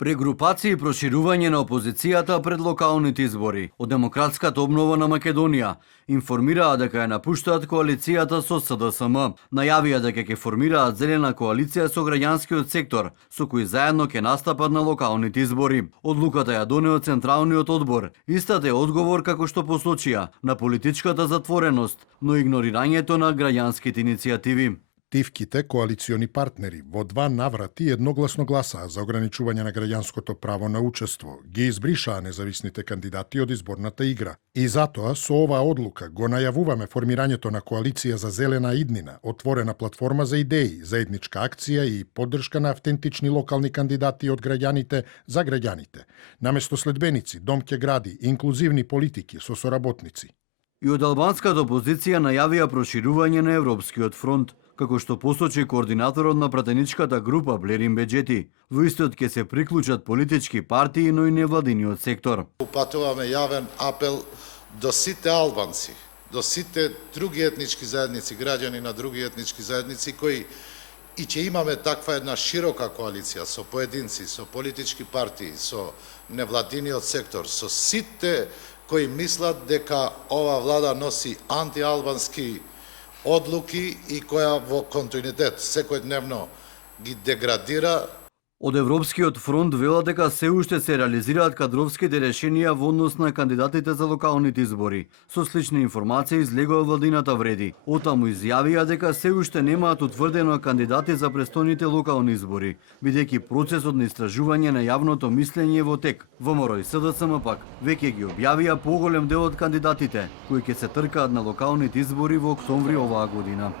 Прегрупација и проширување на опозицијата пред локалните избори од Демократската обнова на Македонија информираа дека ја напуштаат коалицијата со СДСМ. Најавија дека ќе формираат зелена коалиција со граѓанскиот сектор, со кој заедно ќе настапат на локалните избори. Одлуката ја донео Централниот одбор. Истата е одговор, како што посочија, на политичката затвореност, но игнорирањето на граѓанските иницијативи. Тивките коалициони партнери во 2 наврати едногласно гласаа за ограничување на граѓанското право на учество, ги избришаа независните кандидати од изборната игра. И затоа со оваа одлука го најавуваме формирањето на коалиција за зелена иднина, отворена платформа за идеи, заедничка акција и поддршка на автентични локални кандидати од граѓаните за граѓаните, наместо следбеници, дом ќе гради, инклузивни политики со соработници. И од албанската опозиција најавија проширување на Европскиот фронт, како што посочи координаторот на пратеничката група Блерин Беџети. Во истот ќе се приклучат политички партии, но и невладиниот сектор. Упатуваме јавен апел до сите албанци, до сите други етнички заедници, граѓани на други етнички заедници, кои и ќе имаме таква една широка коалиција со поединци, со политички партии, со невладиниот сектор, со сите кои мислат дека ова влада носи антиалбански одлуки и која во континуитет секојдневно ги деградира. Од Европскиот фронт велат дека се уште се реализираат кадровските решенија во однос на кандидатите за локалните избори. Со слични информации излегува владината вреди. Отаму изјавија дека се уште немаат утврдено кандидати за престојните локални избори, бидејќи процесот на истражување на јавното мислење е во тек. ВМРО и СДСМ пак веќе ги објавија поголем дел од кандидатите, кои ќе се тркаат на локалните избори во октомври оваа година.